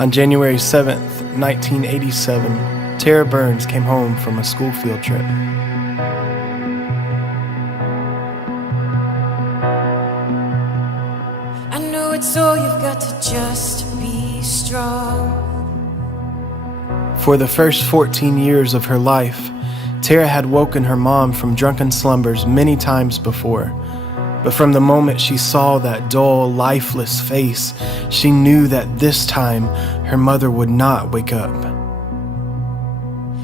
On January 7th, 1987, Tara Burns came home from a school field trip. I know it's all you've got to just be strong. For the first 14 years of her life, Tara had woken her mom from drunken slumbers many times before. But from the moment she saw that dull, lifeless face, she knew that this time her mother would not wake up.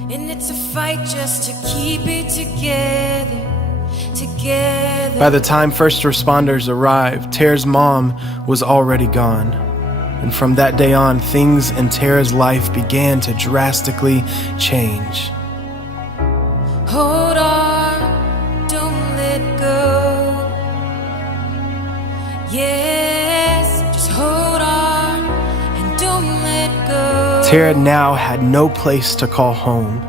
And it's a fight just to keep it together. By the time first responders arrived, Tara's mom was already gone. And from that day on, things in Tara's life began to drastically change. Hold on, don't let go. Yes, just hold on and don't let go. Tara now had no place to call home.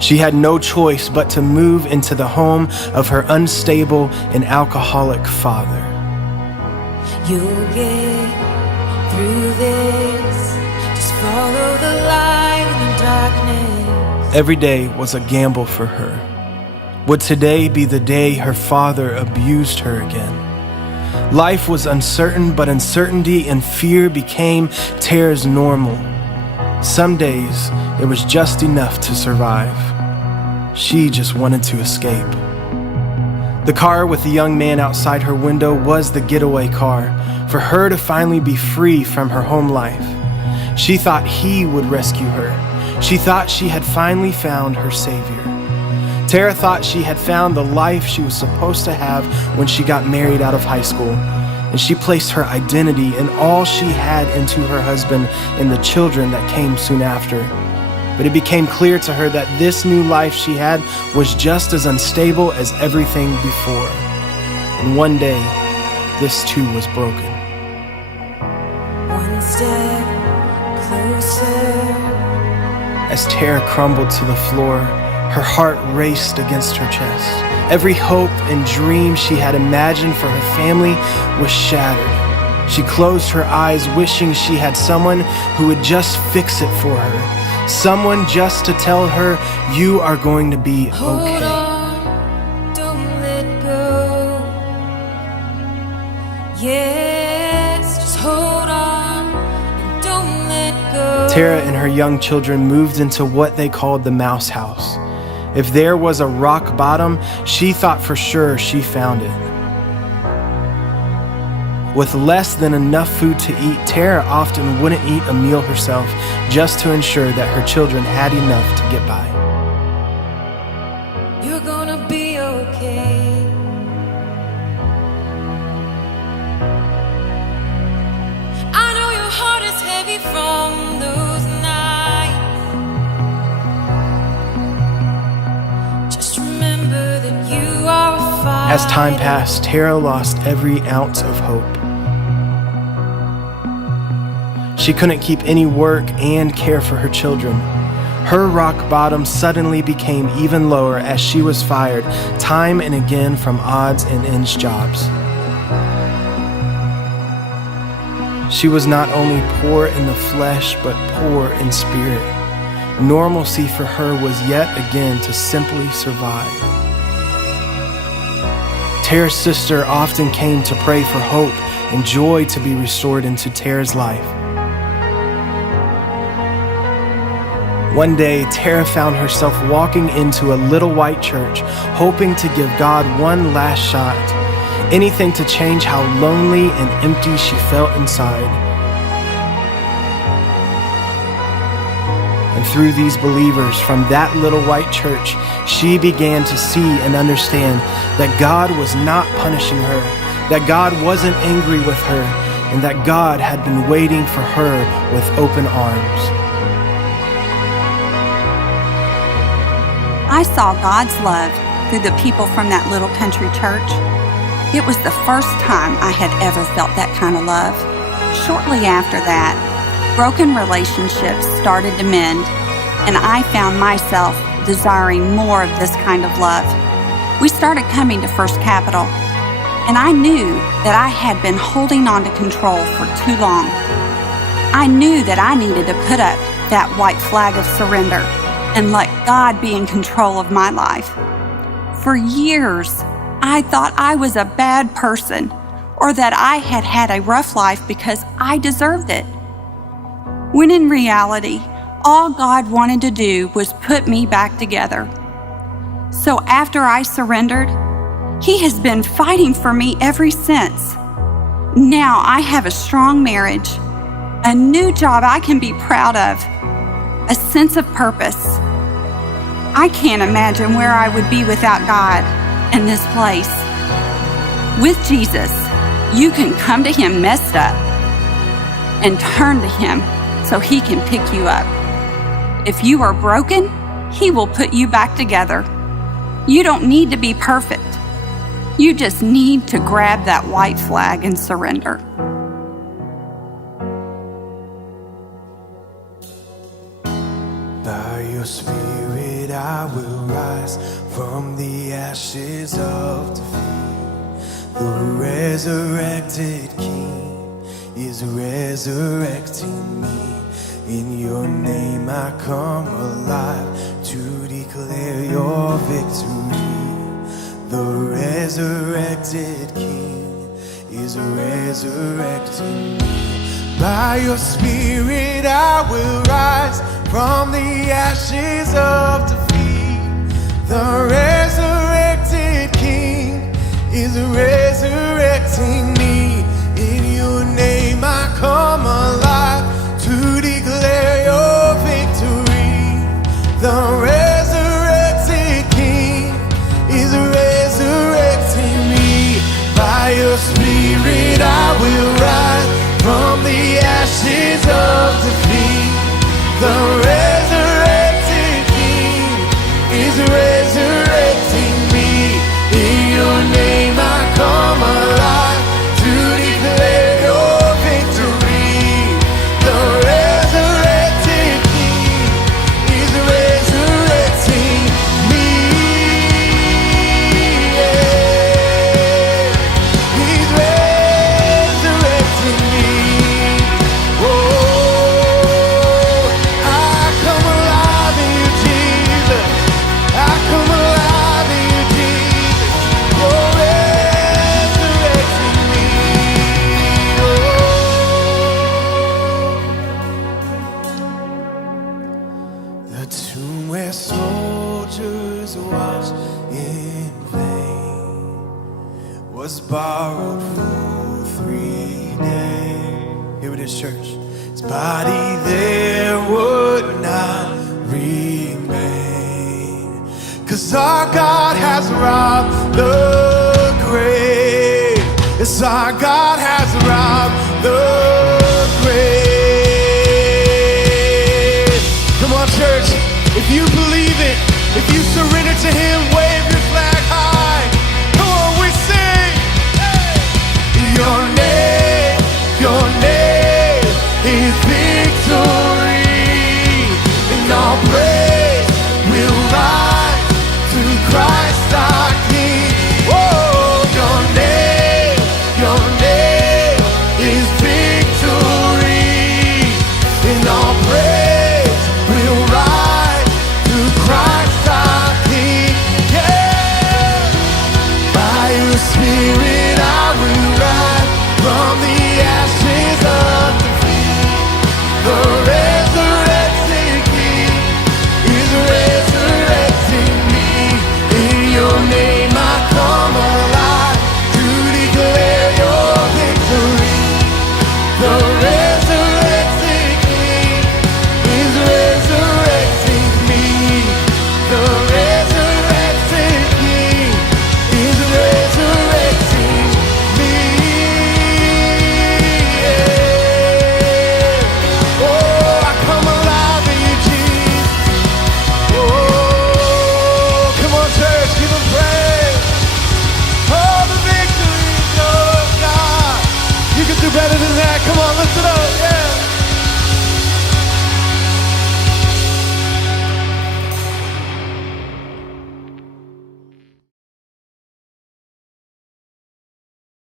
She had no choice but to move into the home of her unstable and alcoholic father. You'll get through this. Just follow the light in the darkness. Every day was a gamble for her. Would today be the day her father abused her again? Life was uncertain, but uncertainty and fear became Tara's normal. Some days, it was just enough to survive. She just wanted to escape. The car with the young man outside her window was the getaway car for her to finally be free from her home life. She thought he would rescue her. She thought she had finally found her savior. Tara thought she had found the life she was supposed to have when she got married out of high school, and she placed her identity and all she had into her husband and the children that came soon after. But it became clear to her that this new life she had was just as unstable as everything before. And one day, this too was broken. One step closer. As Tara crumbled to the floor, her heart raced against her chest. Every hope and dream she had imagined for her family was shattered. She closed her eyes, wishing she had someone who would just fix it for her. Someone just to tell her, you are going to be okay. Hold on, don't let go. Yes, just hold on and don't let go. Tara and her young children moved into what they called the mouse house. If there was a rock bottom, she thought for sure she found it. With less than enough food to eat, Tara often wouldn't eat a meal herself just to ensure that her children had enough to get by. You're gonna be okay. I know your heart is heavy from those nights. Just remember that you are a fighter. As time passed, Tara lost every ounce of hope. She couldn't keep any work and care for her children. Her rock bottom suddenly became even lower as she was fired time and again from odds and ends jobs. She was not only poor in the flesh, but poor in spirit. Normalcy for her was yet again to simply survive. Tara's sister often came to pray for hope and joy to be restored into Tara's life. One day, Tara found herself walking into a little white church, hoping to give God one last shot, anything to change how lonely and empty she felt inside. And through these believers from that little white church, she began to see and understand that God was not punishing her, that God wasn't angry with her, and that God had been waiting for her with open arms. I saw God's love through the people from that little country church. It was the first time I had ever felt that kind of love. Shortly after that, broken relationships started to mend, and I found myself desiring more of this kind of love. We started coming to First Capital, and I knew that I had been holding on to control for too long. I knew that I needed to put up that white flag of surrender and let God be in control of my life. For years, I thought I was a bad person or that I had had a rough life because I deserved it. When in reality, all God wanted to do was put me back together. So after I surrendered, He has been fighting for me ever since. Now I have a strong marriage, a new job I can be proud of, a sense of purpose. I can't imagine where I would be without God in this place. With Jesus, you can come to Him messed up and turn to Him so He can pick you up. If you are broken, He will put you back together. You don't need to be perfect. You just need to grab that white flag and surrender. By your Spirit I will rise from the ashes of defeat. The resurrected King is resurrecting me. In your name I come alive to declare your victory. The resurrected King is resurrecting me. By your Spirit I will rise from the ashes of defeat. The resurrected King is resurrecting me. In your name I come alive to declare your victory. The resurrected King is resurrecting me. By your Spirit I will rise from the ashes of defeat. The resurrected King is resurrecting me. In your name I come alive to declare your victory. The resurrected King is resurrecting me. Yeah. He's resurrecting me. Oh, I come alive in you, Jesus. I come alive in you, Jesus. You're resurrecting me. Oh. The tomb where soldiers watched in vain was borrowed for 3 days. Here it is, church. His body there would not remain, 'cause our God has robbed the grave. Yes, our God has robbed the grave. Come on, church, if you believe